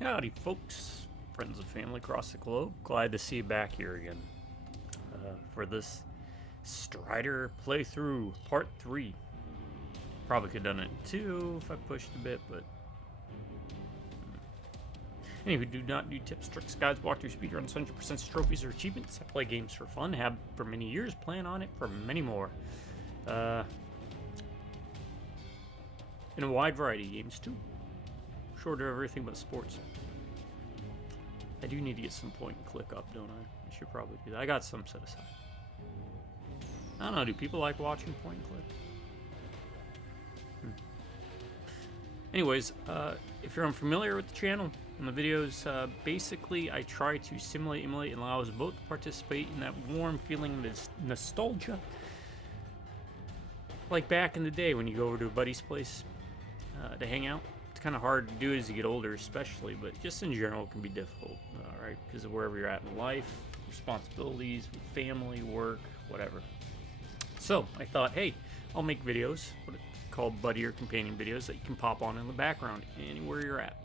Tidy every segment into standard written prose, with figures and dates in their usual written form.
Howdy folks, friends and family across the globe. Glad to see you back here again for this Strider playthrough part 3. Probably could have done it in 2 if I pushed a bit, but anyway, do not do tips, tricks, guides, walkthrough, speedruns, 100% trophies, or achievements. I play games for fun, have for many years, plan on it for many more. In a wide variety of games too. Short of everything but sports. I do need to get some point and click up, don't I? I should probably do that. I got some set aside. I don't know, do people like watching point and click? Anyways, if you're unfamiliar with the channel and the videos, basically I try to simulate, emulate, and allow us both to participate in that warm feeling of nostalgia. Like back in the day when you go over to a buddy's place to hang out. It's kind of hard to do as you get older, especially, but just in general it can be difficult, right? Because of wherever you're at in life, responsibilities, family, work, whatever. So I thought, hey, I'll make videos, what called buddy or companion videos that you can pop on in the background anywhere you're at.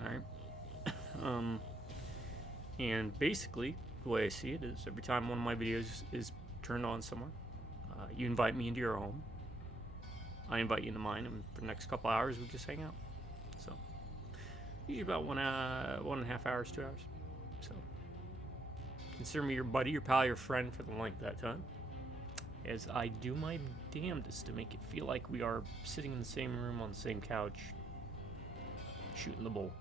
All right. And basically, the way I see it is every time one of my videos is turned on somewhere, you invite me into your home. I invite you into mine, and for the next couple hours, we just hang out. So, usually about 1.5 hours, 2 hours. So, consider me your buddy, your pal, your friend for the length of that time, as I do my damnedest to make it feel like we are sitting in the same room on the same couch, shooting the bull.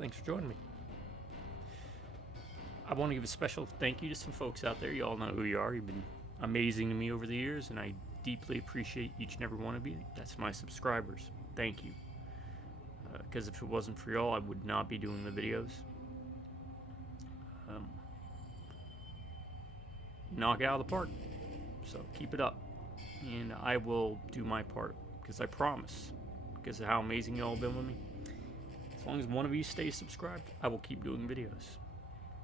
Thanks for joining me. I want to give a special thank you to some folks out there. You all know who you are. You've been amazing to me over the years, and I deeply appreciate each and every one of you. That's my subscribers. Thank you. Because if it wasn't for y'all, I would not be doing the videos. Knock it out of the park. So keep it up. And I will do my part, because I promise, because of how amazing y'all have been with me. As long as one of you stays subscribed, I will keep doing videos.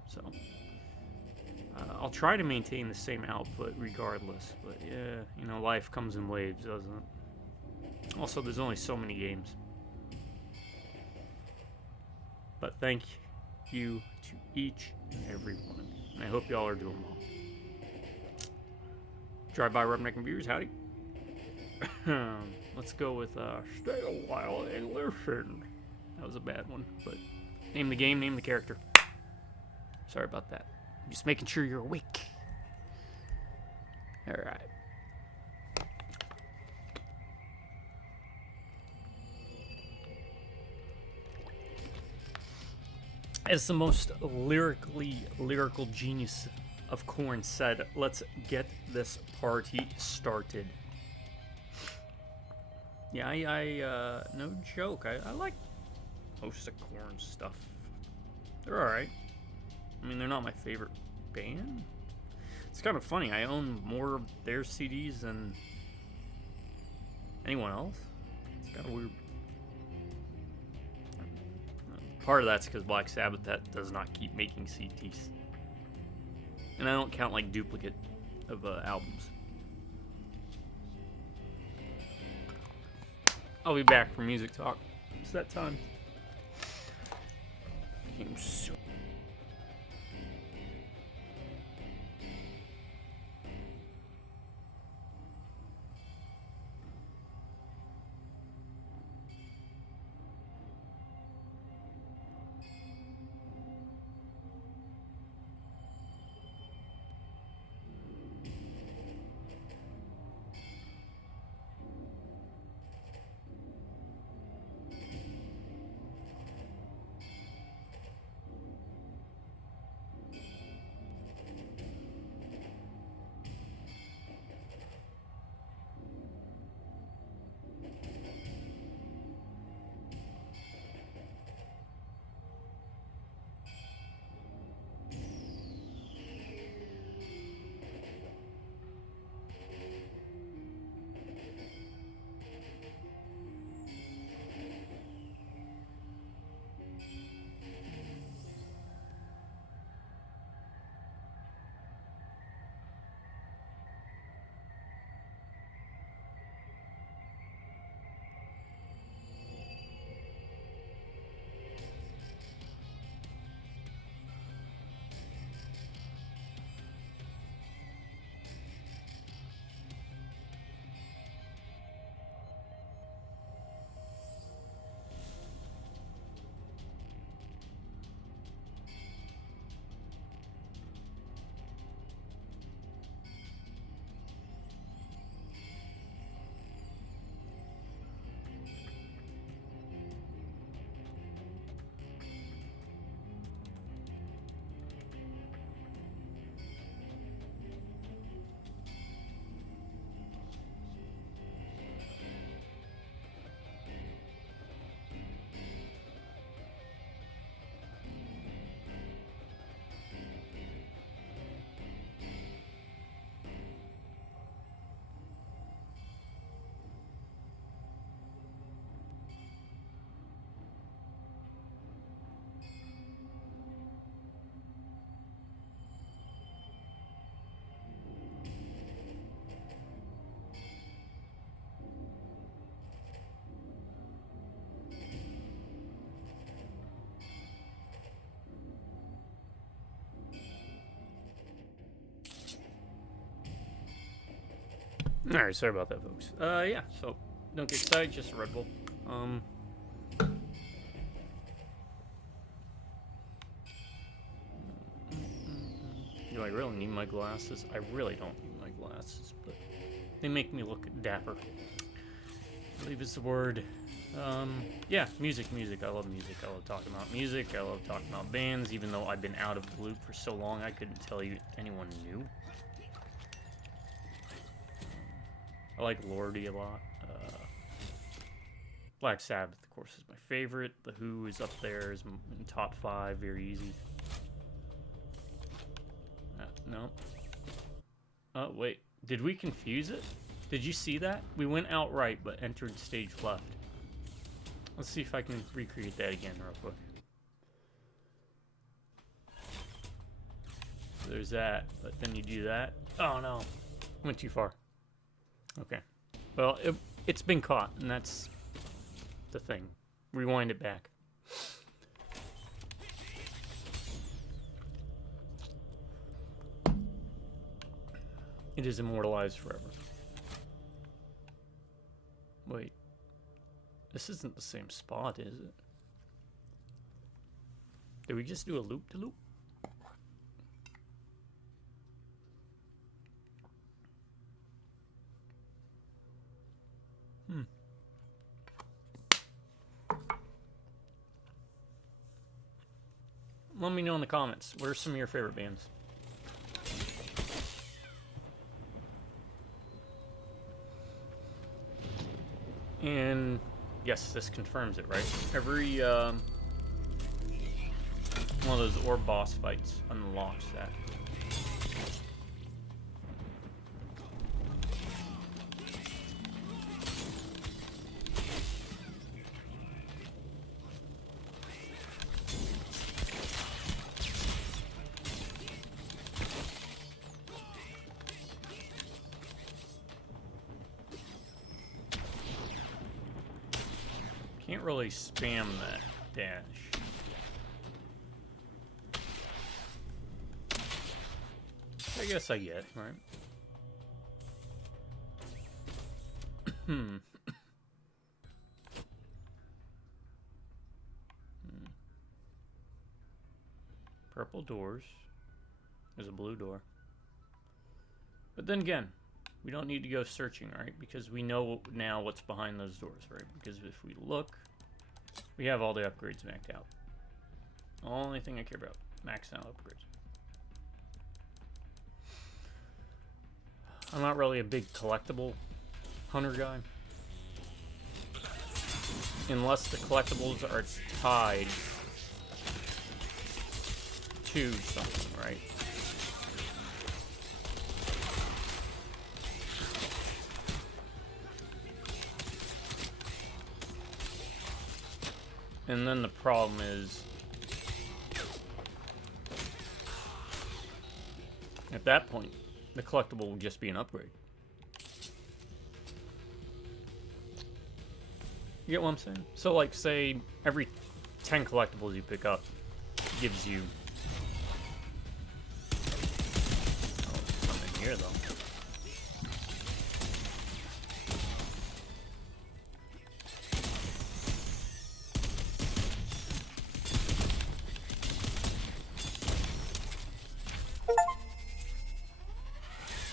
So, I'll try to maintain the same output regardless, but yeah, you know, life comes in waves, doesn't it? Also, there's only so many games. But thank you to each and every one of you, and I hope y'all are doing well. Drive-by Rubberneck and Viewers, howdy. Let's go with Stay a While and Listen. That was a bad one, but name the game, name the character. Sorry about that. I'm just making sure you're awake. Alright. As the most lyrical genius of Korn said, let's get this party started. Yeah, I no joke. I like most of Korn's stuff. They're alright. I mean, they're not my favorite band. It's kind of funny. I own more of their CDs than anyone else. It's kind of weird. Part of that's because Black Sabbath that does not keep making CDs, and I don't count like duplicate of albums. I'll be back for music talk. It's that time. Came soon. Alright, sorry about that, folks. Yeah, so don't get excited, just a Red Bull. Do I really need my glasses? I really don't need my glasses, but they make me look dapper. I believe it's the word. Yeah, music. I love music. I love talking about music. I love talking about bands, even though I've been out of the loop for so long I couldn't tell you anyone new. I like Lordy a lot. Black Sabbath, of course, is my favorite. The Who is up there, is in top 5, very easy. No. Oh, wait. Did we confuse it? Did you see that? We went out right, but entered stage left. Let's see if I can recreate that again real quick. So there's that, but then you do that. Oh, no. Went too far. Okay. Well, it's been caught, and that's the thing. Rewind it back. It is immortalized forever. Wait. This isn't the same spot, is it? Did we just do a loop-de-loop? Let me know in the comments. What are some of your favorite bands? And yes, this confirms it, right? Every one of those orb boss fights unlocks that. Can't really spam that dash. I guess I get, right? Purple doors. There's a blue door. But then again, we don't need to go searching, right? Because we know now what's behind those doors, right? Because if we look, we have all the upgrades maxed out. Only thing I care about, maxed out upgrades. I'm not really a big collectible hunter guy. Unless the collectibles are tied to something, right? And then the problem is, at that point, the collectible will just be an upgrade. You get what I'm saying? So, like, say, every 10 collectibles you pick up gives you... Oh, something here, though.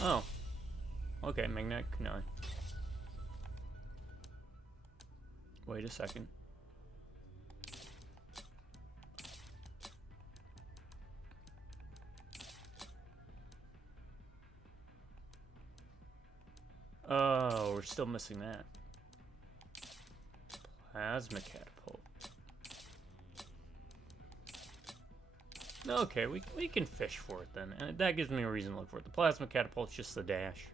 Oh. Okay, magnetic kunai. Wait a second. Oh, we're still missing that. Plasma catapult. Okay, we can fish for it then, and that gives me a reason to look for it. The plasma catapult's just the dash.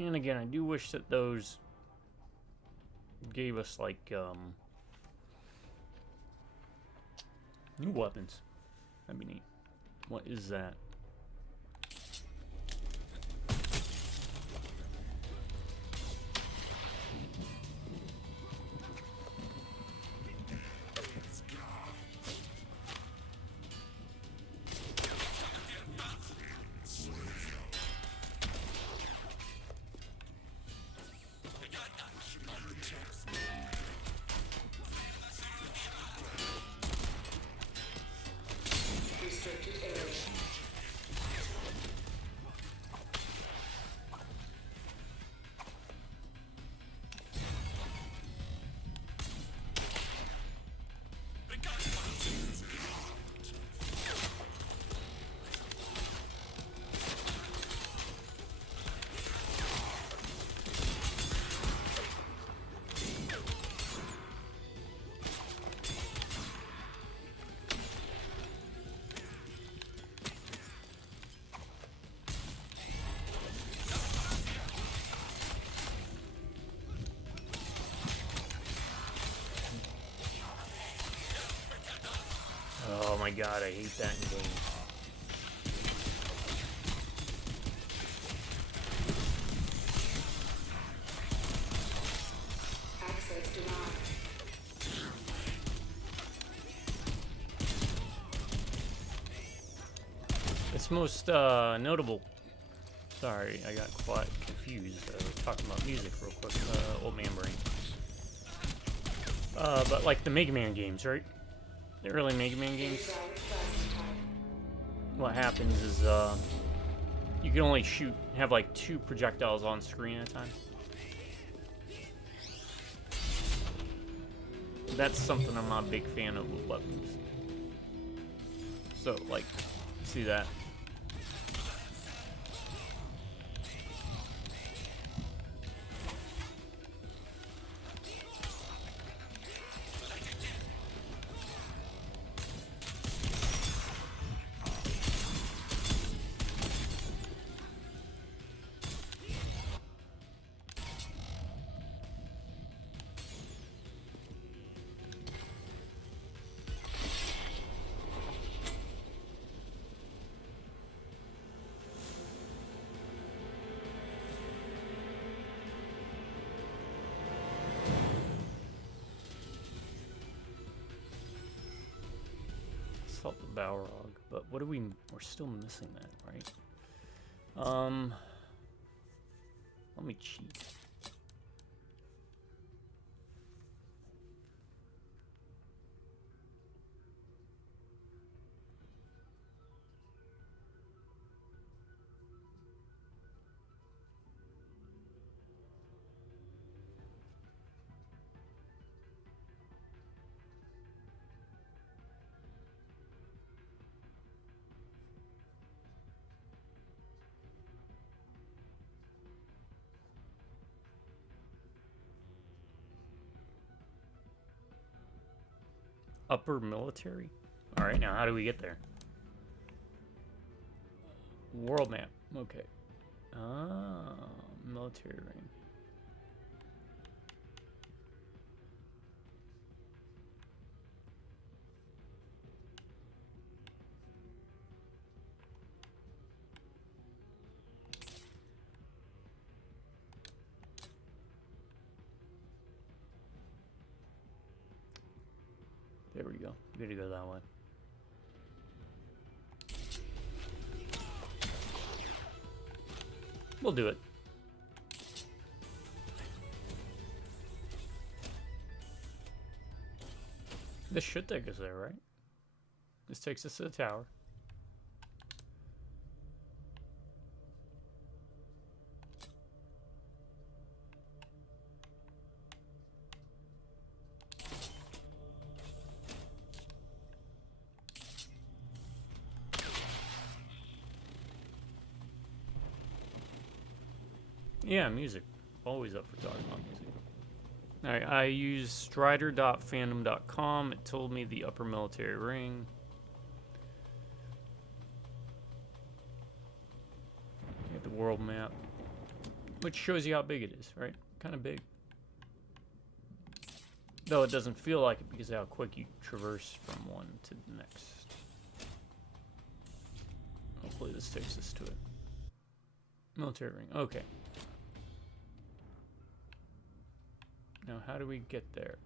And again, I do wish that those gave us like new weapons. That'd be neat. What is that? Oh my god, I hate that in games. Access denied. It's most notable. Sorry, I got quite confused. I was talking about music real quick. Old man brain. But like the Mega Man games, right? The early Mega Man games. What happens is you can only have like 2 projectiles on screen at a time. That's something I'm not a big fan of with weapons. So like, see that? Assault the Balrog, but what do we're still missing that, right? Let me cheat. Upper military? Alright, now how do we get there? World map. Okay. Ah, military ring. There we go. We gotta go that way. We'll do it. This should take us there, right? This takes us to the tower. Yeah, music. Always up for talking about music. Alright, I used strider.fandom.com. It told me the upper military ring. Get the world map. Which shows you how big it is, right? Kind of big. Though it doesn't feel like it because of how quick you traverse from one to the next. Hopefully this takes us to it. Military ring. Okay. Now how do we get there?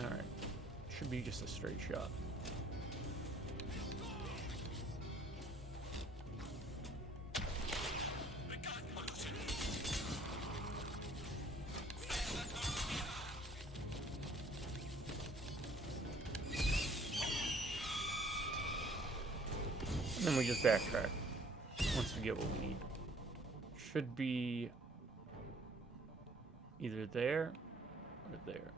Alright. Should be just a straight shot. And then we just backtrack once we get what we need. Should be either there or there.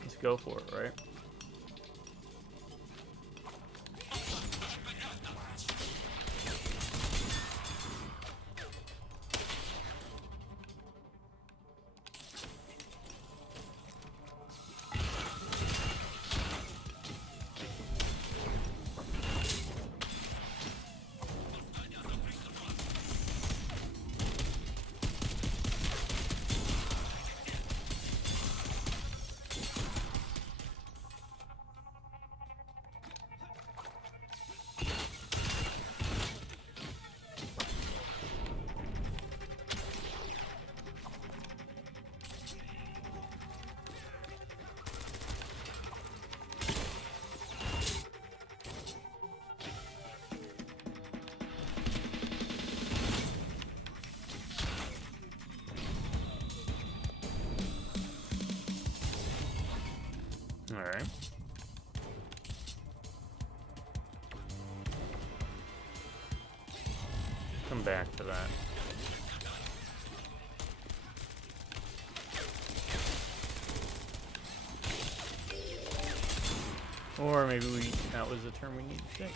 Let's go for it, right? Alright. Come back to that. Or maybe that was the turn we need to take.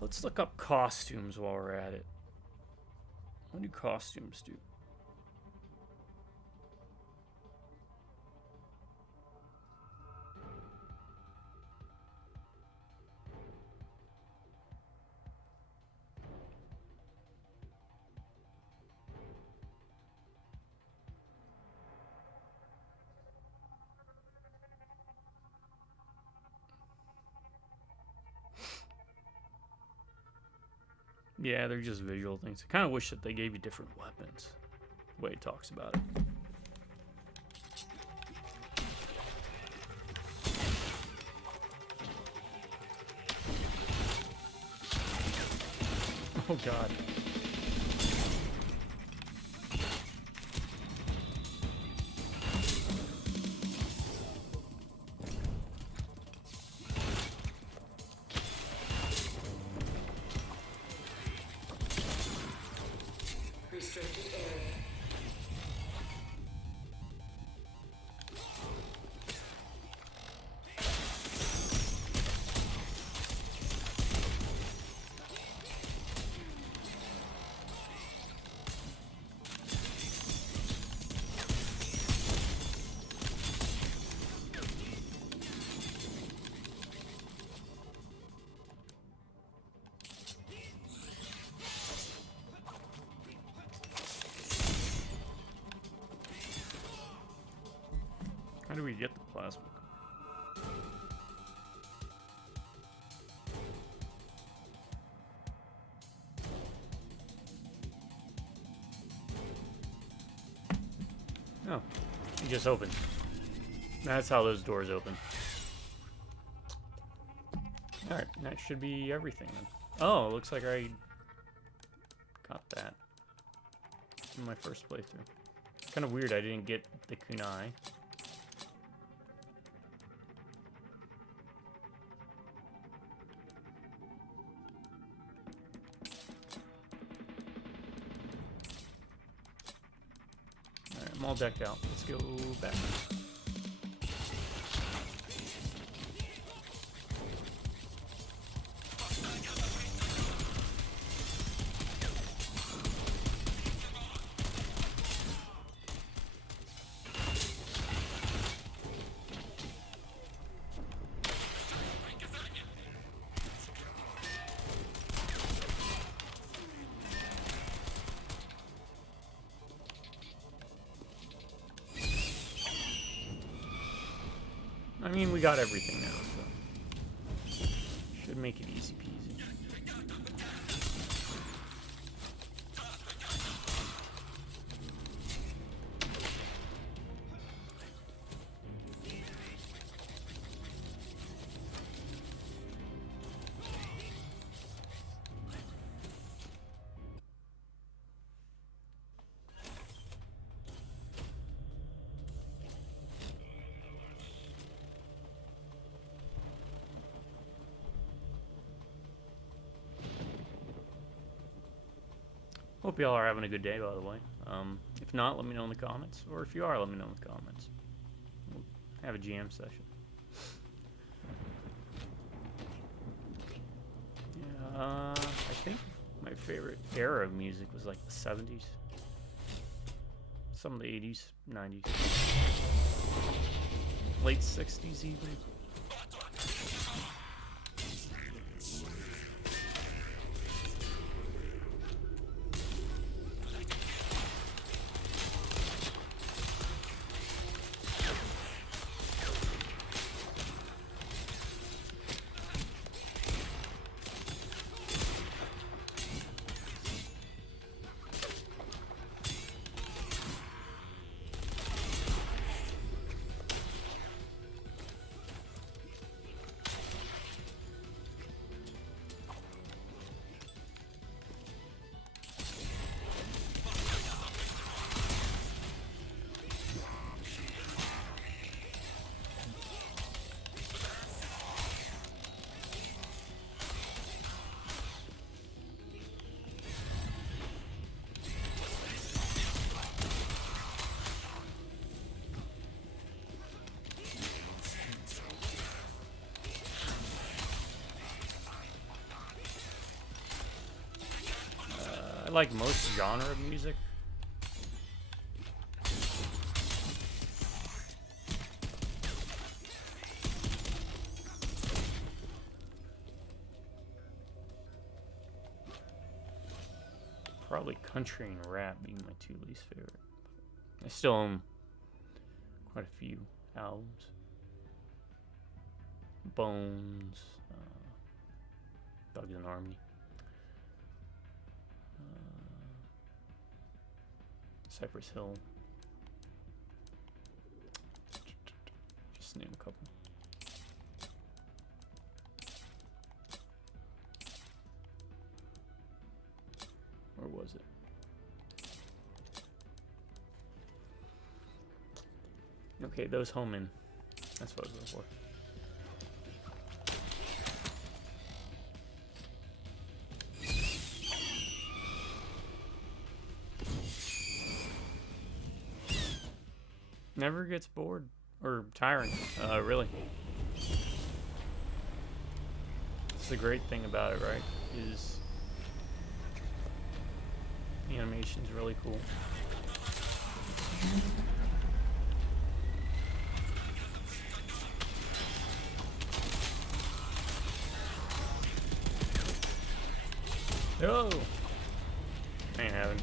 Let's look up costumes while we're at it. What do costumes do? Yeah, they're just visual things. I kind of wish that they gave you different weapons. The way it talks about it. Oh god. Restricted area. How do we get the plasma? Oh, it just opened. That's how those doors open. Alright, that should be everything then. Oh, it looks like I got that in my first playthrough. Kind of weird I didn't get the kunai. all decked out. Let's go back. I mean, we got everything now, so should make it easy peasy. Hope y'all are having a good day, by the way. If not, let me know in the comments. Or if you are, let me know in the comments. We'll have a GM session. Yeah, I think my favorite era of music was like the 70s. Some of the 80s, 90s. Late 60s even. I like most genre of music. Probably country and rap being my two least favorite. I still own quite a few albums. Bones, Thugs and Harmony. Cypress Hill. Just name a couple. Or was it? Okay, those home in. That's what I was looking for. Never gets bored or tiring, really. That's the great thing about it, right? Is the animation's really cool. Oh, ain't having.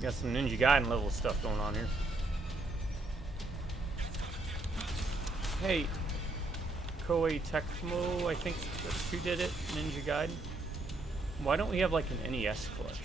Got some Ninja Gaiden level stuff going on here. Hey, Koei Tecmo, I think that's who did it, Ninja Gaiden. Why don't we have like an NES collection?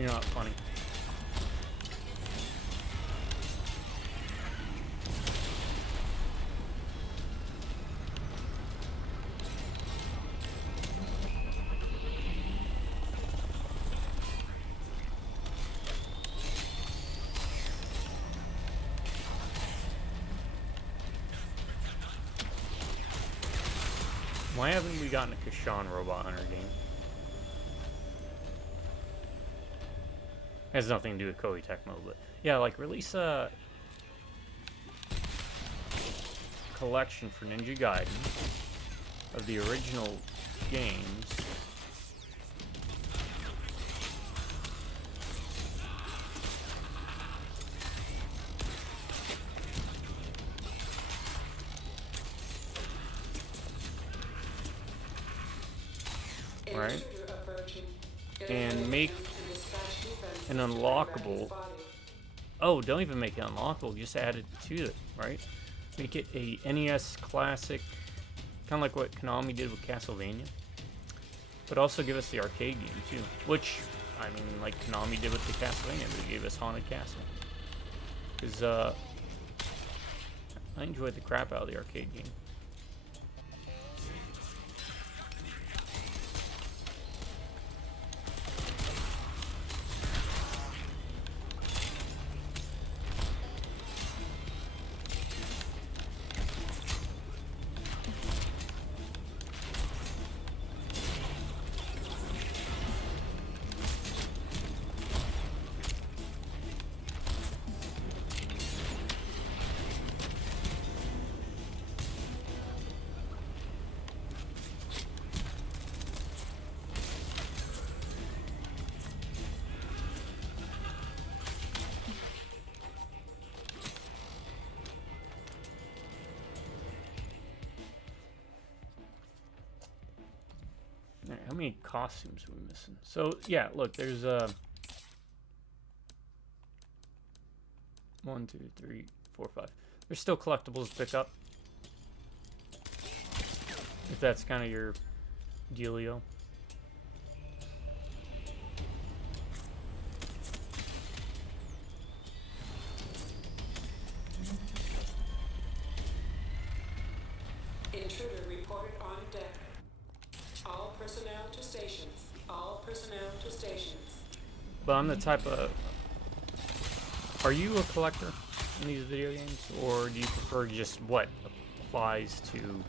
You're not funny. Why haven't we gotten a Kashan Robot Hunter game? Has nothing to do with Koei Tecmo, but yeah, like release a collection for Ninja Gaiden of the original games. Right? And make an unlockable. Oh, don't even make it unlockable, just add it to it, right? Make it a NES classic, kind of like what Konami did with Castlevania. But also give us the arcade game too, which, I mean, like Konami did with the Castlevania, they gave us Haunted Castle. Because, I enjoyed the crap out of the arcade game. Alright, how many costumes are we missing? So, yeah, look, there's 1, 2, 3, 4, 5. There's still collectibles to pick up. If that's kind of your dealio. Intruder reported on deck. All personnel to stations. All personnel to stations. But I'm the type of... Are you a collector in these video games? Or do you prefer just what applies to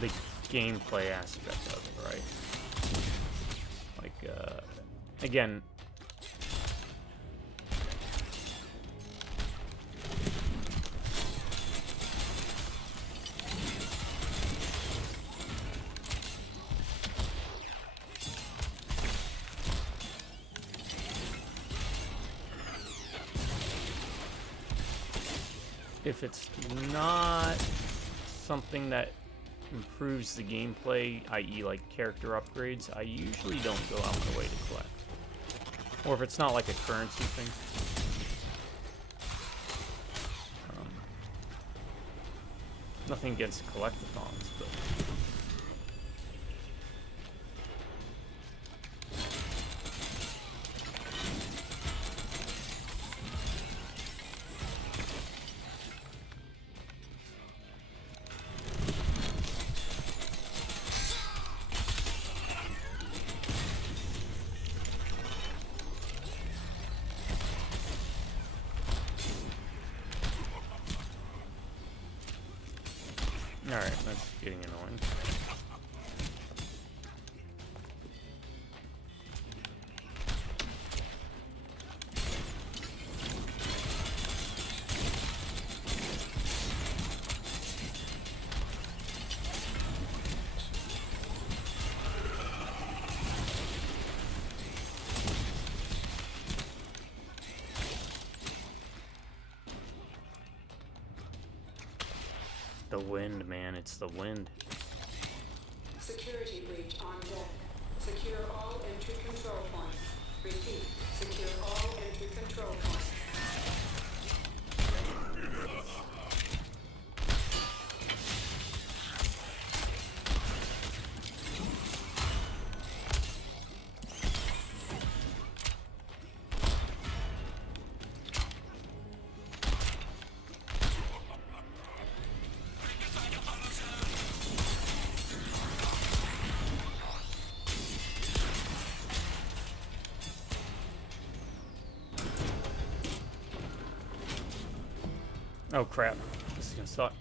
the gameplay aspect of it, right? Like, again... If it's not something that improves the gameplay, i.e. like character upgrades, I usually don't go out my way to collect. Or if it's not like a currency thing. Nothing against collectathons, but... Alright, that's getting annoying. The wind, man, it's the wind. Security breach on deck. Secure all entry control points. Repeat, secure all entry control points. Oh crap. This is gonna suck.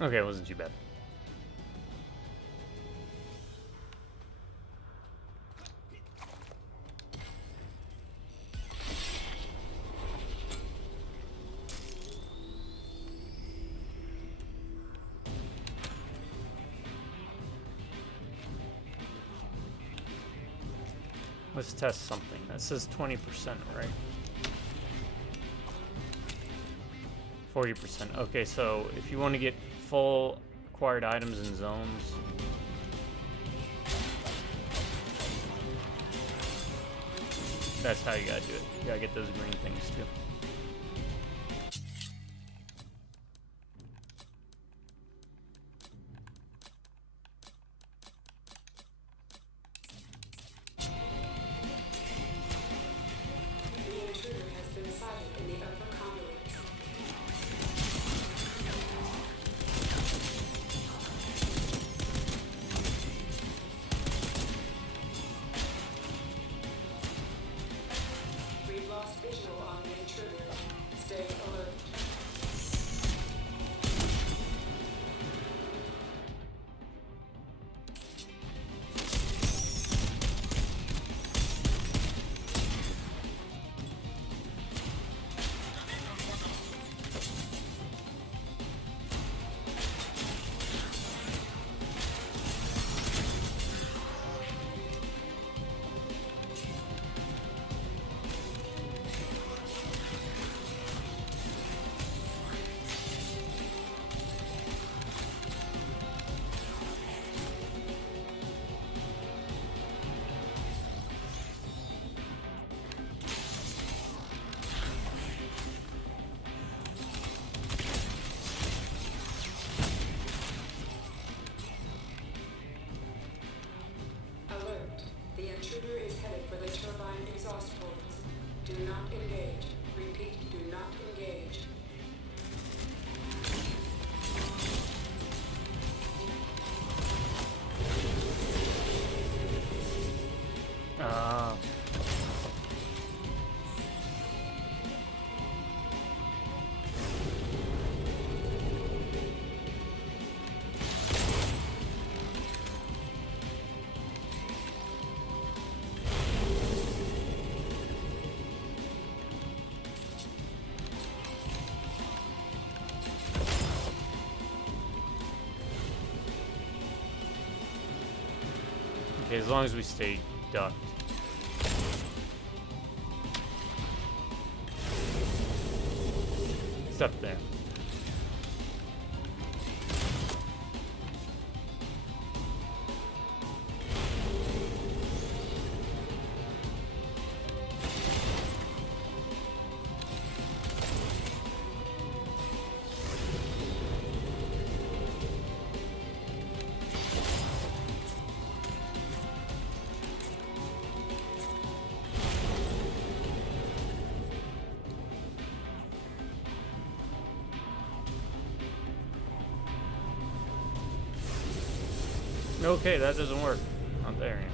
Okay, it wasn't too bad. Let's test something. That says 20%, right? 40%. Okay, so if you want to get full acquired items and zones, that's how you gotta do it. You gotta get those green things too. The intruder has been sighted in the upper conduits. We've lost visual on the intruder. Stay alert. Alert. The intruder is headed for the turbine exhaust ports. Do not engage. Repeat, do not engage. Ah. Okay, as long as we stay ducked. It's up there. Okay, that doesn't work. Not there anyways.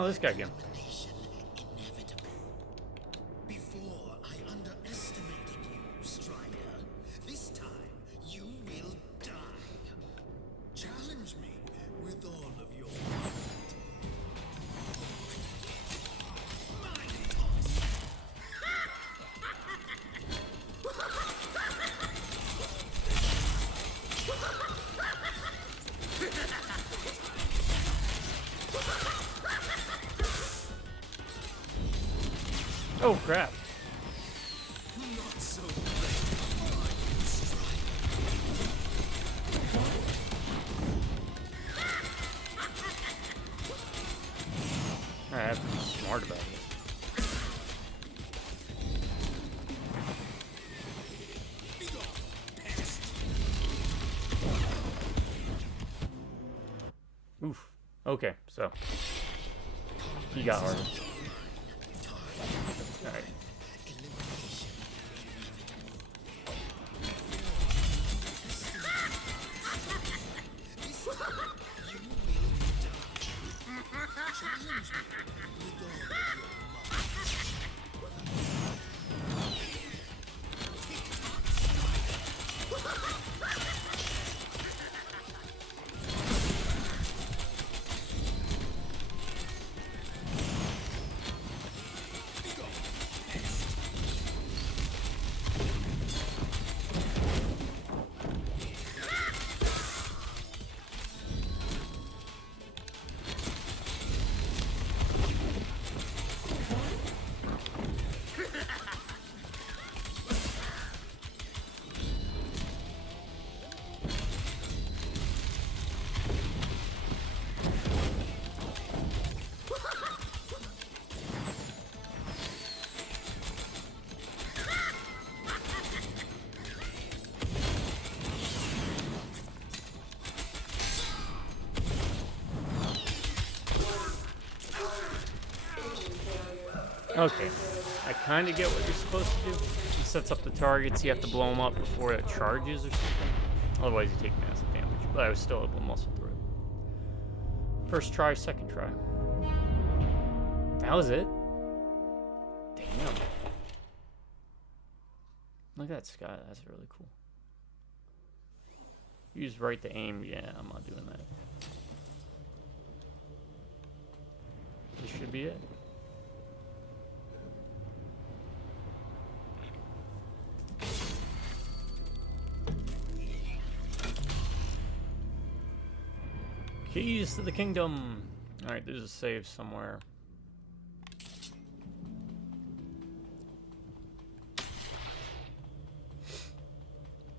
Oh, this guy again. Inevitable. Before I underestimated you, Strider. This time you will die. Challenge me with all of your might. Mind toss. Oh crap! Not so brave, Strider. I have to be smart about it. Oof. Okay, so he got harder. All right. Okay, I kind of get what you're supposed to do. He sets up the targets, you have to blow them up before it charges or something. Otherwise you take massive damage, but I was still able to muscle through it. First try, second try. That was it? Damn. Look at that sky, that's really cool. Use right to aim, yeah, I'm not doing that. This should be it. Keys to the kingdom. Alright, there's a save somewhere.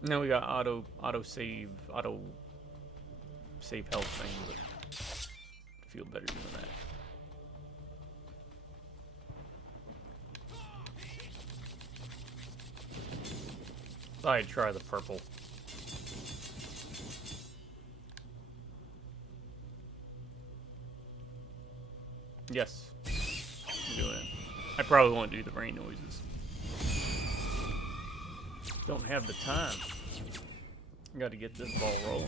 Now we got auto save health thing, but I feel better doing that. Thought I'd try the purple. Yes, I'm doing it. I probably won't do the rain noises. Don't have the time. I got to get this ball rolling.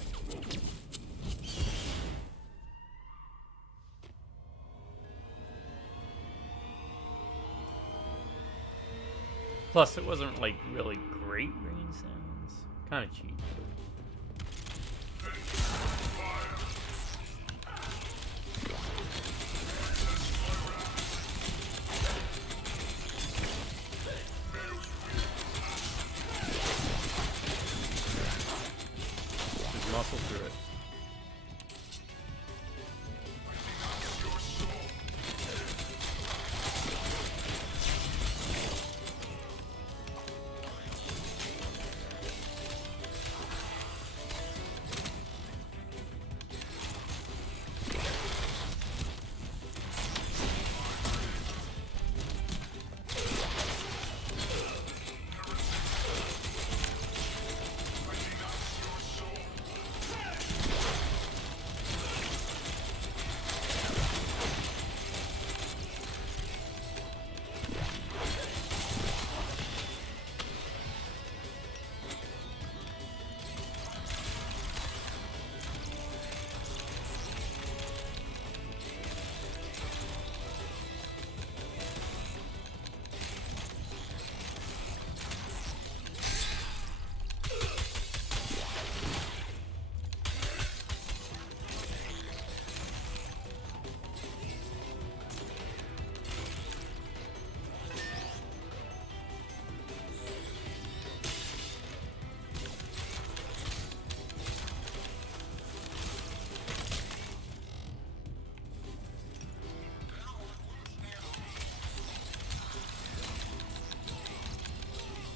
Plus, it wasn't like really great rain sounds. Kind of cheap. Muscle through it.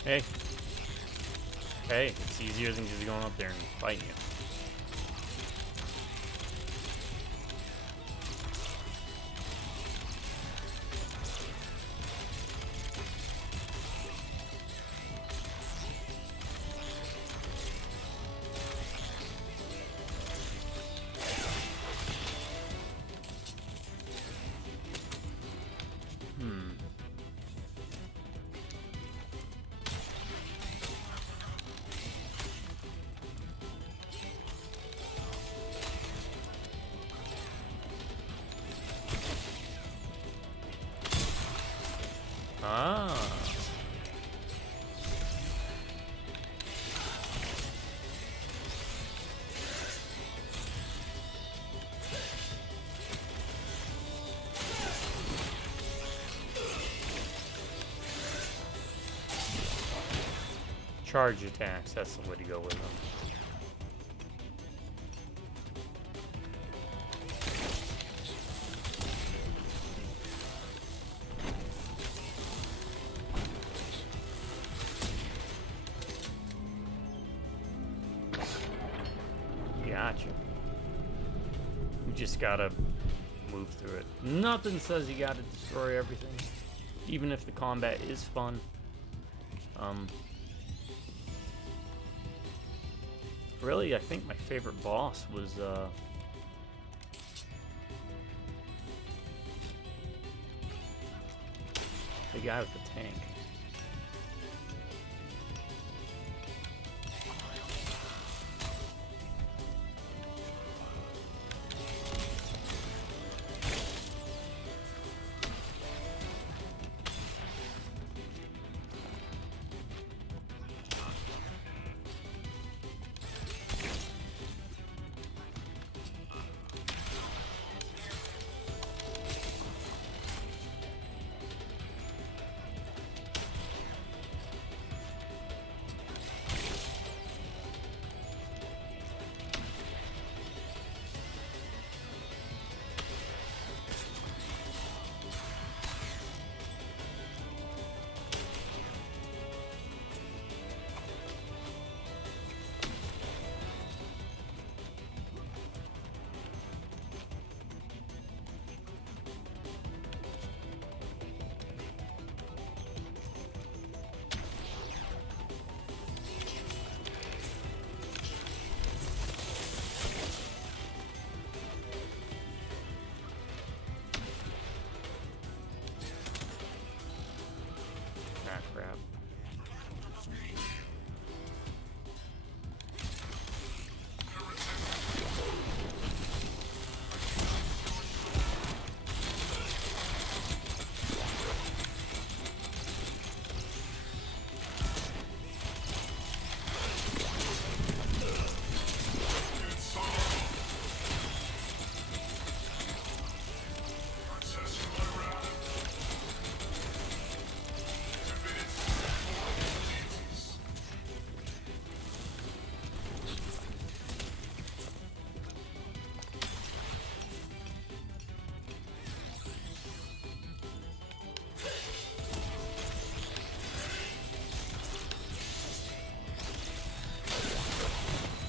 Hey. Hey, it's easier than just going up there and fighting you. Ah. Charge attacks, that's the way to go with them. Gotcha. You just gotta move through it. Nothing says you gotta destroy everything. Even if the combat is fun. Really, I think my favorite boss was, the guy with the tank. Ah, crap.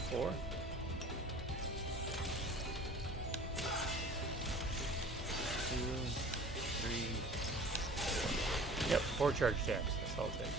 Four. Two, three, four. Yep, 4 charge attacks. That's all it takes.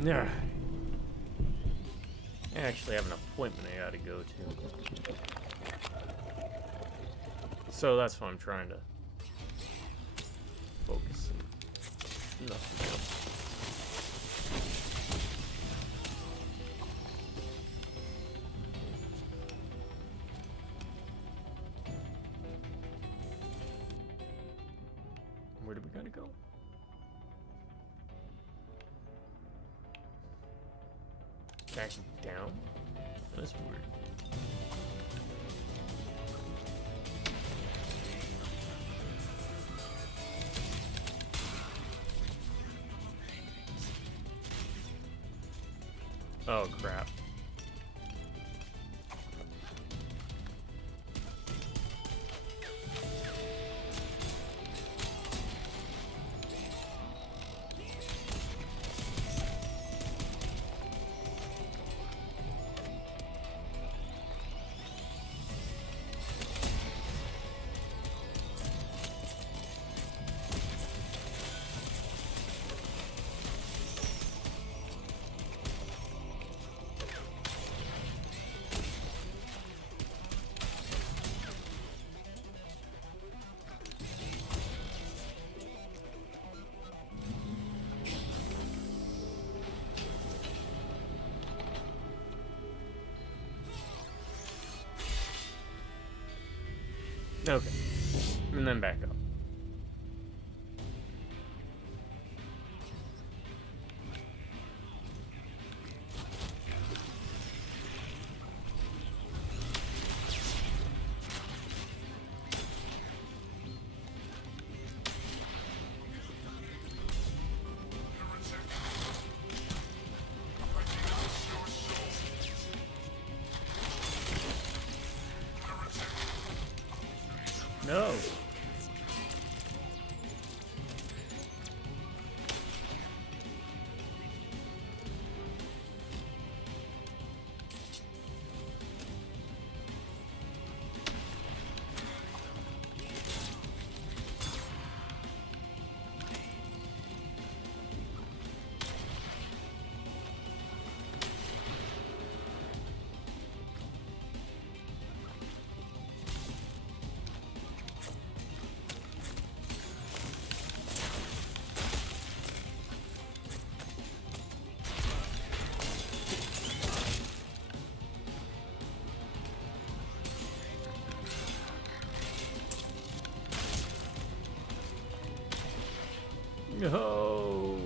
Yeah. I actually have an appointment I gotta go to. So that's what I'm trying to focus on. Nothing else. gotta go. Back down? That's weird. Oh crap. Okay. And then back up. No. No.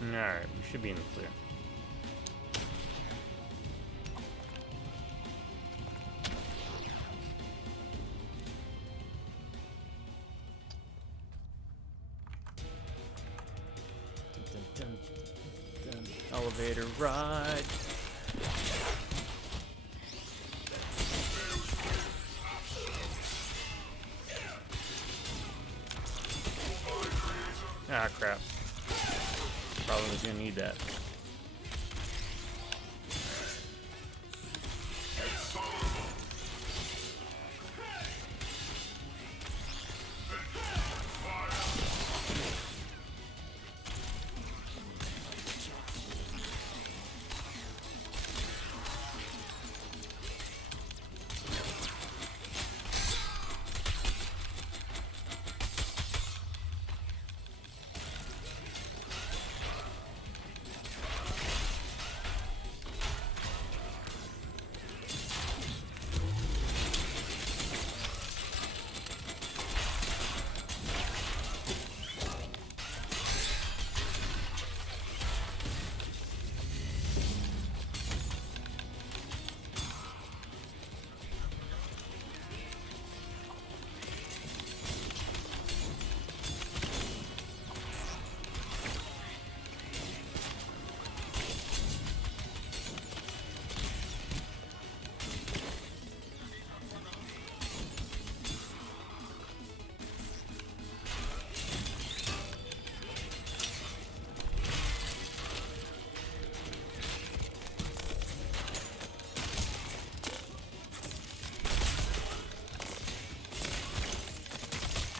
Alright, we should be in the clear. Dun, dun, dun, dun. Elevator ride. Ah, crap. Probably was gonna need that.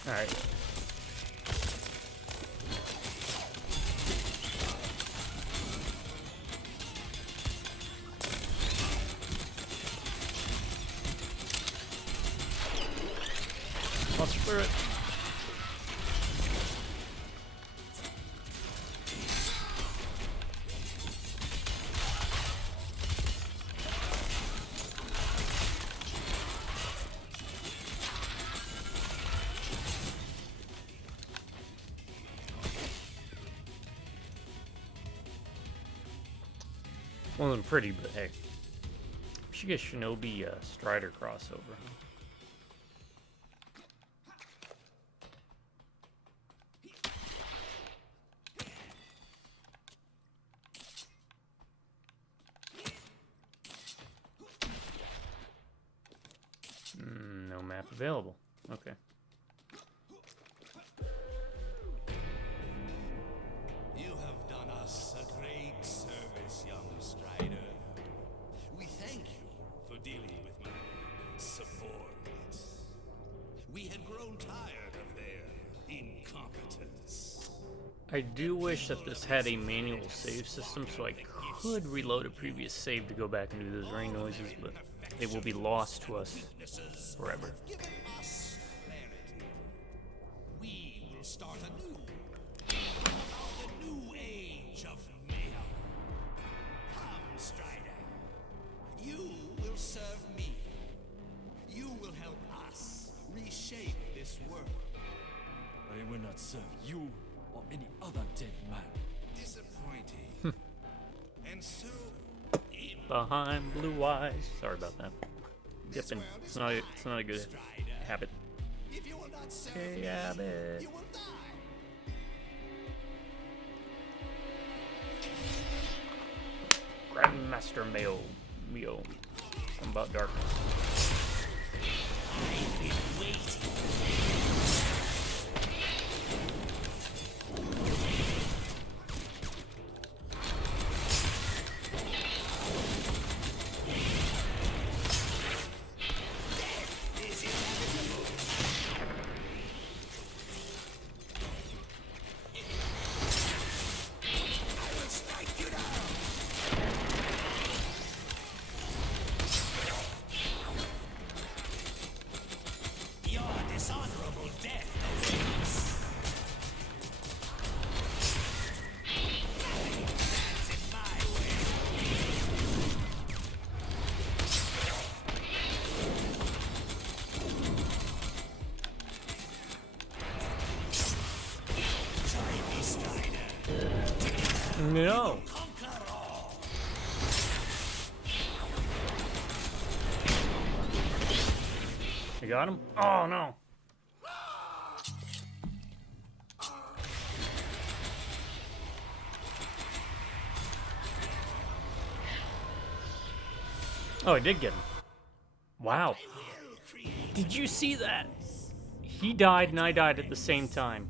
Alright. Let's clear it. Wasn't pretty, but hey. We should get Shinobi Strider crossover, huh? No map available. Okay. You have done us a great service, young Strider. We thank you for dealing with my subordinates. We had grown tired of their incompetence. I do wish that this had a manual save system so I could reload a previous save to go back and do those rain noises, but they will be lost to us forever. Given us clarity, we will start anew. The new age of mayhem. Come, Strider. You will serve me. You will help us reshape this world. I will not serve you or any other dead man. Disappointing. And so, Behind blue eyes. Sorry about that. Dipping. It's not a good habit. if you will not serve Hey, me, habit. you will die. Grandmaster Mio. Something about darkness. I've been waiting. Your dishonorable death awaits. Nothing stands in my way. Try me, Strider. No. Conquer all. You got him? Oh no. Oh, I did get him. Wow. Did you see that? He died and I died at the same time.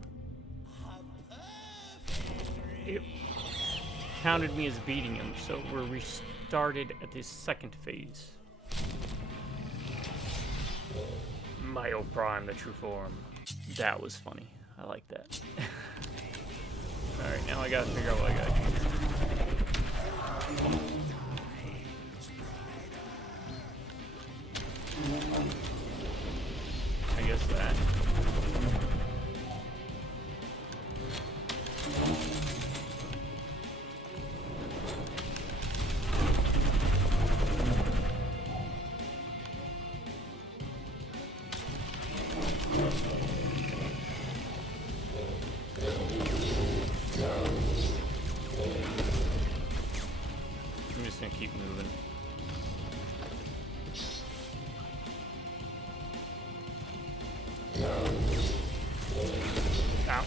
It counted me as beating him, so we're restarted at the second phase. Myo Prime, the true form. That was funny. I like that. Alright, now I gotta figure out what I gotta do. I guess that. I'm just gonna keep moving. Ow.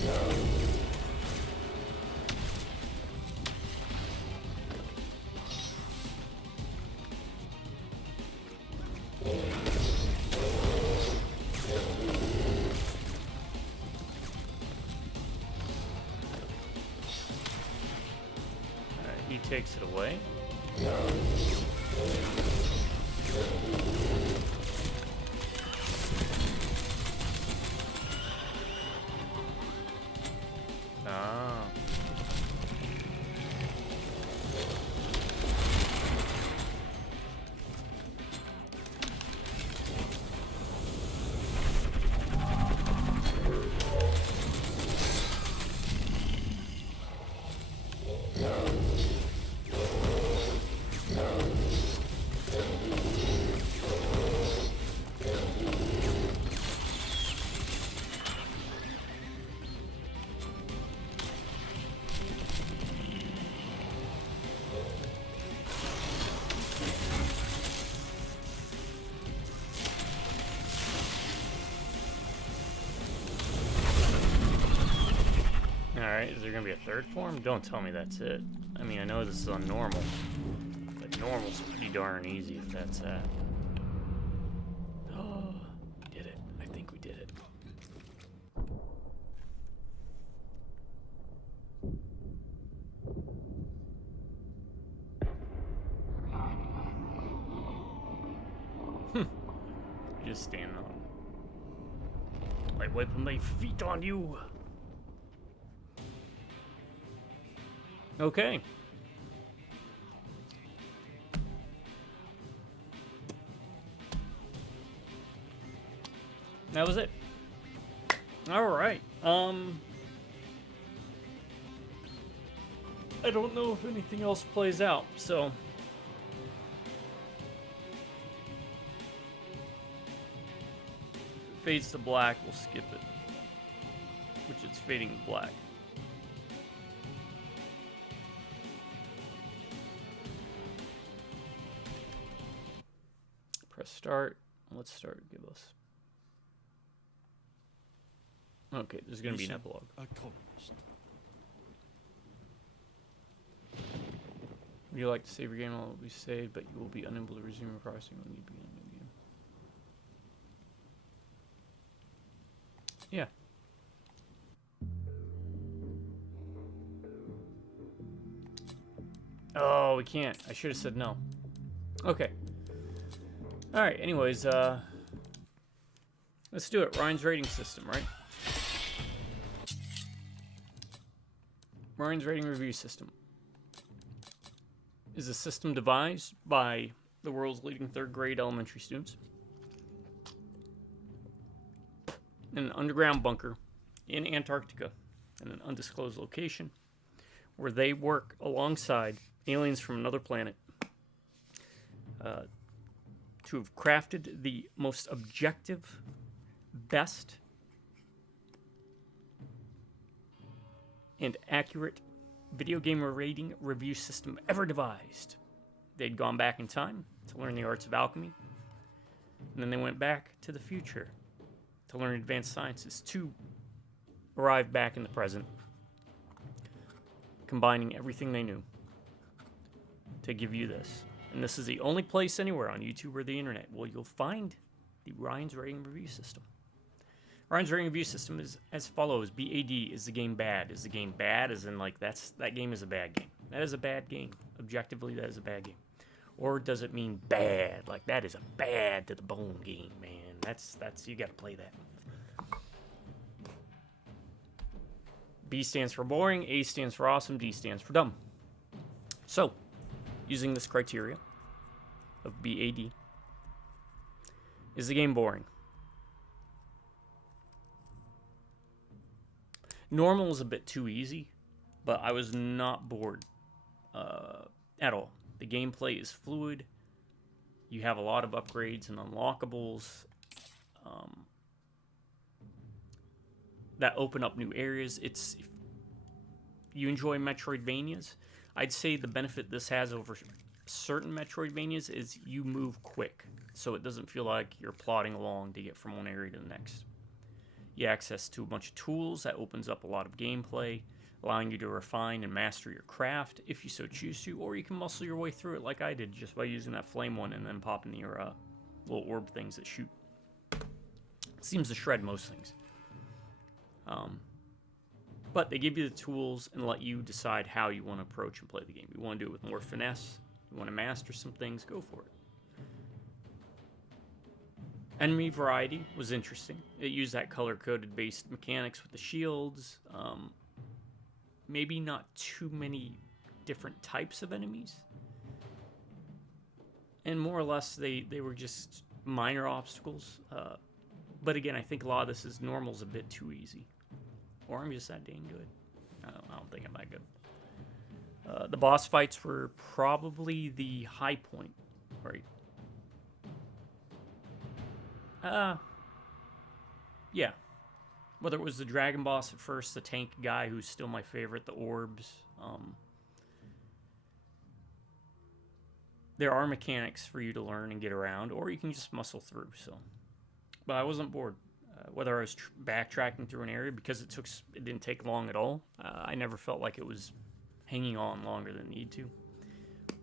He takes it away. Alright, is there gonna be a third form? Don't tell me that's it. I mean, I know this is on normal, but normal's pretty darn easy if that's that. Oh, we did it. I think we did it. Just stand on. Like wiping my feet on you. Okay. That was it. All right. I don't know if anything else plays out, so if it fades to black, we'll skip it. Which it's fading to black. Press start. Let's start. Give us. Okay, there's going to be an epilogue. Accomplished. Would you like to save your game? All will be saved, but you will be unable to resume your processing when you begin a new game. Yeah. Oh, we can't. I should have said no. Okay. Alright, anyways, let's do it. Ryan's rating system, right? Ryan's rating review system is a system devised by the world's leading third grade elementary students in an underground bunker in Antarctica in an undisclosed location where they work alongside aliens from another planet to have crafted the most objective, best, and accurate video game rating review system ever devised. They'd gone back in time to learn the arts of alchemy, and then they went back to the future to learn advanced sciences to arrive back in the present, combining everything they knew to give you this. And this is the only place anywhere on YouTube or the internet where you'll find the Ryan's rating review system. Ryan's rating review system is as follows. B.A.D. Is the game bad? Is the game bad? As in, like, that game is a bad game. That is a bad game. Objectively, that is a bad game. Or does it mean bad? Like, that is a bad to the bone game, man. That's you gotta play that. B stands for boring, A stands for awesome, D stands for dumb. So, using this criteria of B.A.D., is the game boring? Normal is a bit too easy, but I was not bored at all. The gameplay is fluid. You have a lot of upgrades and unlockables that open up new areas. If you enjoy Metroidvanias, I'd say the benefit this has over certain Metroidvanias is you move quick, so it doesn't feel like you're plodding along to get from one area to the next. You have access to a bunch of tools that opens up a lot of gameplay, allowing you to refine and master your craft if you so choose to, or you can muscle your way through it like I did just by using that flame one and then popping your little orb things that shoot. It seems to shred most things. But they give you the tools and let you decide how you want to approach and play the game. You want to do it with more finesse, you want to master some things, go for it. Enemy variety was interesting. It used that color-coded based mechanics with the shields. Maybe not too many different types of enemies. And more or less, they were just minor obstacles. But again, I think a lot of this is normal's a bit too easy. Or I'm just that dang good. I don't think I'm that good. The boss fights were probably the high point, right? Yeah. Whether it was the dragon boss at first, the tank guy who's still my favorite, the orbs. There are mechanics for you to learn and get around, or you can just muscle through. So, but I wasn't bored. whether I was backtracking through an area, because it didn't take long at all. I never felt like it was hanging on longer than it needed to.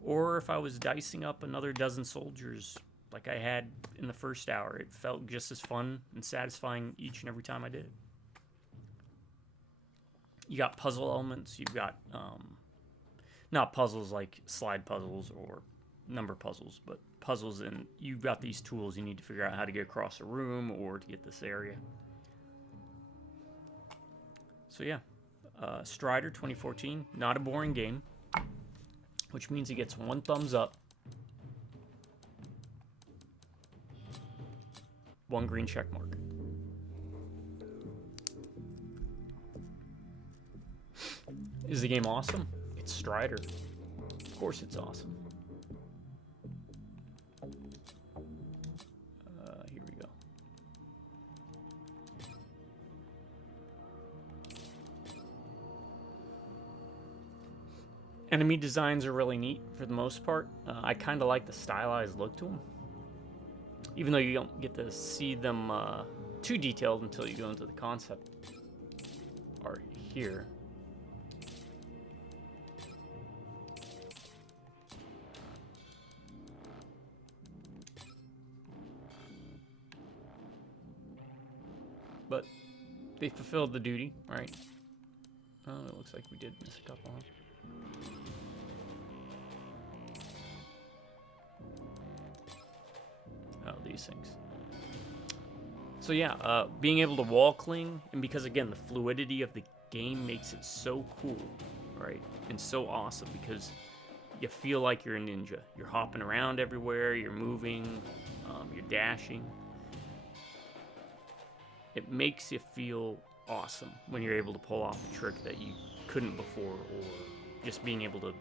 Or if I was dicing up another dozen soldiers like I had in the first hour, it felt just as fun and satisfying each and every time I did it. You got puzzle elements. You've got not puzzles like slide puzzles or number puzzles, but puzzles, and you've got these tools you need to figure out how to get across a room or to get this area. So yeah, Strider 2014, not a boring game, which means it gets 1 thumbs up, 1 green check mark. Is the game awesome? It's Strider. Of course it's awesome. Here we go. Enemy designs are really neat for the most part. I kind of like the stylized look to them. Even though you don't get to see them too detailed until you go into the concept art here. But they fulfilled the duty, right? Oh, it looks like we did miss a couple, huh? Oh, these things. So yeah, being able to wall cling, and because again, the fluidity of the game makes it so cool, right? And so awesome, because you feel like you're a ninja. You're hopping around everywhere, you're moving, you're dashing. It makes you feel awesome when you're able to pull off a trick that you couldn't before, or just being able to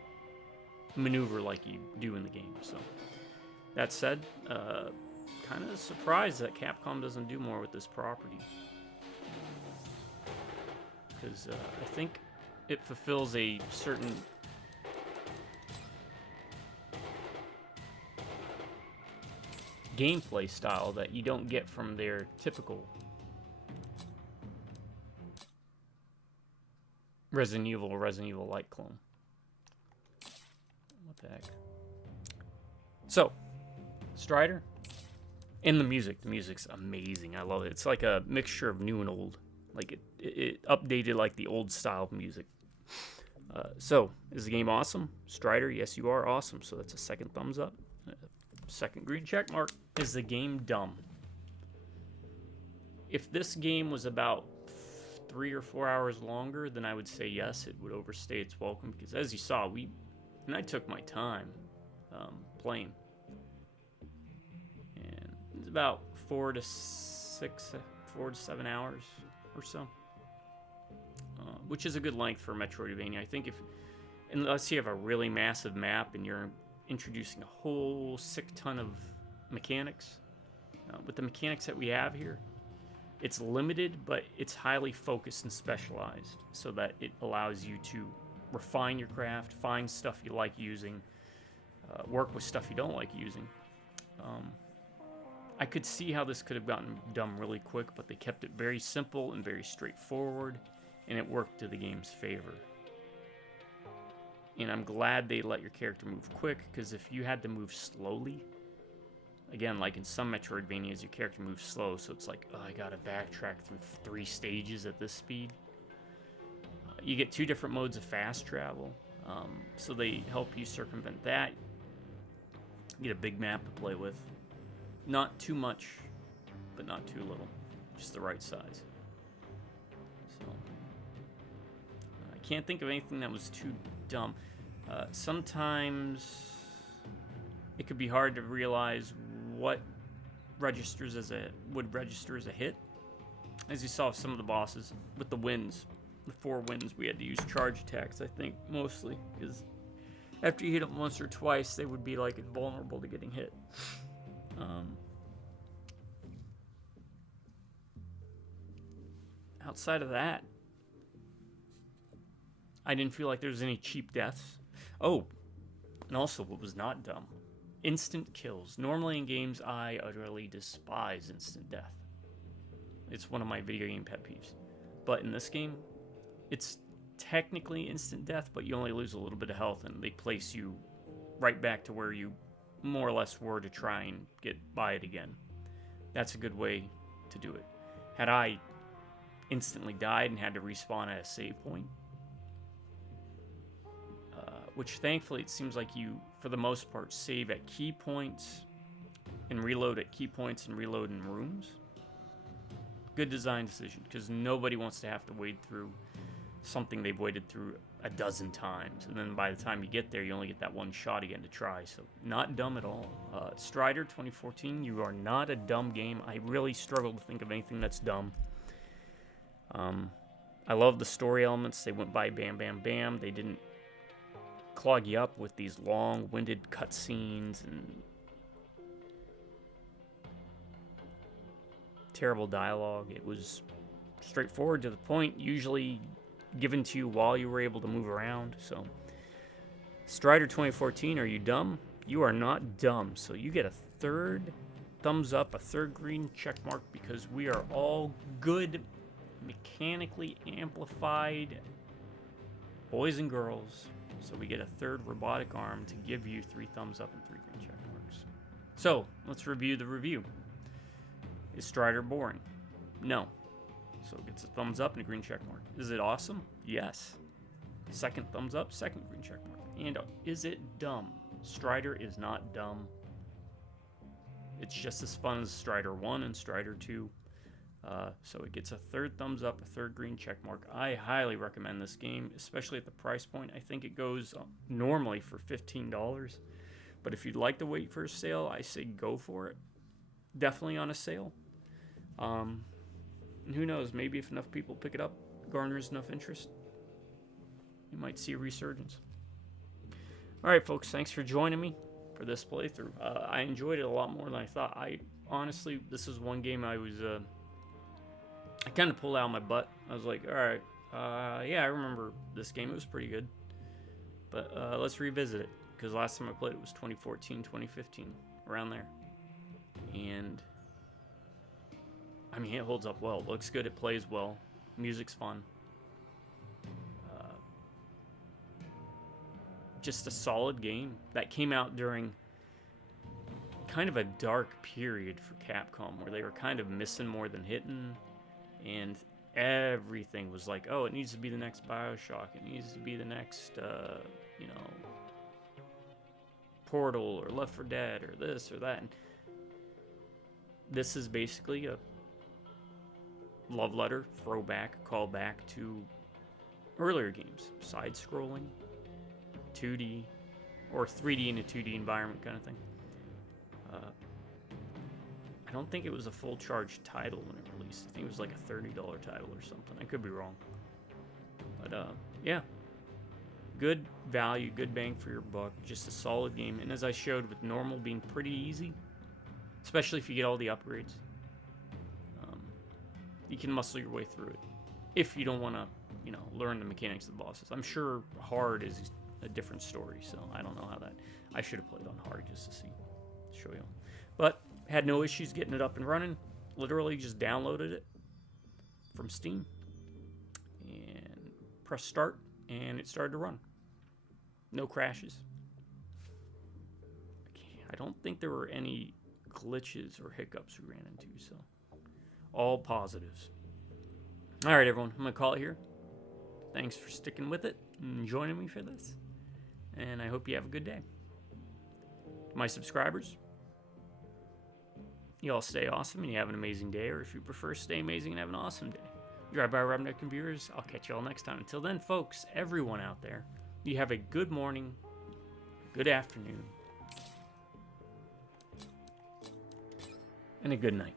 maneuver like you do in the game. So that said, kind of surprised that Capcom doesn't do more with this property, because I think it fulfills a certain gameplay style that you don't get from their typical Resident Evil-like clone. What the heck? So, Strider, and the music's amazing. I love it. It's like a mixture of new and old. Like it updated like the old style of music. So, is the game awesome? Strider, yes you are awesome. So that's a 2nd thumbs up. 2nd green check mark. Is the game dumb? If this game was about 3 or 4 hours longer, then I would say yes, it would overstay its welcome, because as you saw, I took my time playing, and it's about 4 to 7 hours or so, which is a good length for a Metroidvania. I think unless you have a really massive map and you're introducing a whole sick ton of mechanics, with the mechanics that we have here, it's limited, but it's highly focused and specialized, so that it allows you to refine your craft, find stuff you like using, work with stuff you don't like using. I could see how this could have gotten dumb really quick, but they kept it very simple and very straightforward, and it worked to the game's favor. And I'm glad they let your character move quick, because if you had to move slowly, again, like in some Metroidvanias, your character moves slow, so it's like, oh, I gotta backtrack through 3 stages at this speed. You get 2 different modes of fast travel, so they help you circumvent that. You get a big map to play with. Not too much, but not too little. Just the right size. So, I can't think of anything that was too dumb. Sometimes it could be hard to realize what would register as a hit. As you saw with some of the bosses with the wins, the 4 wins, we had to use charge attacks, I think, mostly, because after you hit them once or twice, they would be like invulnerable to getting hit. Outside of that, I didn't feel like there was any cheap deaths. Oh, and also what was not dumb, instant kills. Normally in games, I utterly despise instant death. It's one of my video game pet peeves. But in this game, it's technically instant death, but you only lose a little bit of health, and they place you right back to where you more or less were to try and get by it again. That's a good way to do it. Had I instantly died and had to respawn at a save point, which thankfully it seems like you, for the most part, save at key points and reload at key points and reload in rooms. Good design decision, because nobody wants to have to wade through something they've waded through a dozen times, and then by the time you get there, you only get that one shot again to try. So not dumb at all. Strider 2014, you are not a dumb game. I really struggle to think of anything that's dumb. I love the story elements. They went by bam, bam, bam. They didn't clog you up with these long-winded cutscenes and terrible dialogue. It was straightforward, to the point, usually given to you while you were able to move around. So Strider 2014, are you dumb? You are not dumb. So you get a third thumbs up, a third green check mark, because we are all good, mechanically amplified boys and girls. So we get a third robotic arm to give you 3 thumbs up and 3 green check marks. So let's review the review. Is Strider boring? No. So it gets a thumbs up and a green check mark. Is it awesome? Yes. Second thumbs up, second green check mark. And is it dumb? Strider is not dumb. It's just as fun as Strider 1 and Strider 2. So it gets a third thumbs up, a third green check mark. I highly recommend this game, especially at the price point. I think it goes normally for $15. But if you'd like to wait for a sale, I say go for it. Definitely on a sale. And who knows, maybe if enough people pick it up, garners enough interest, you might see a resurgence. Alright folks, thanks for joining me for this playthrough. I enjoyed it a lot more than I thought. I honestly, this is one game I kind of pulled out of my butt. I was like, alright, yeah, I remember this game. It was pretty good. But let's revisit it, because last time I played it was 2014, 2015, around there. And I mean, it holds up well. It looks good. It plays well. Music's fun. Just a solid game that came out during kind of a dark period for Capcom, where they were kind of missing more than hitting, and everything was like, oh, it needs to be the next BioShock. It needs to be the next, Portal or Left 4 Dead or this or that. And this is basically a love letter, throwback, callback to earlier games. Side-scrolling, 2D, or 3D in a 2D environment kind of thing. I don't think it was a full-charge title when it released. I think it was like a $30 title or something. I could be wrong. But, yeah. Good value, good bang for your buck. Just a solid game. And as I showed, with normal being pretty easy, especially if you get all the upgrades, you can muscle your way through it. If you don't want to, learn the mechanics of the bosses. I'm sure hard is a different story, so I don't know how that... I should have played on hard just to show you. But had no issues getting it up and running. Literally just downloaded it from Steam and pressed start, and it started to run. No crashes. I don't think there were any glitches or hiccups we ran into, so all positives. All right, everyone, I'm going to call it here. Thanks for sticking with it and joining me for this, and I hope you have a good day. My subscribers, you all stay awesome and you have an amazing day, or if you prefer, stay amazing and have an awesome day. You're by Robneck and Viewers. I'll catch you all next time. Until then, folks, everyone out there, you have a good morning, good afternoon, and a good night.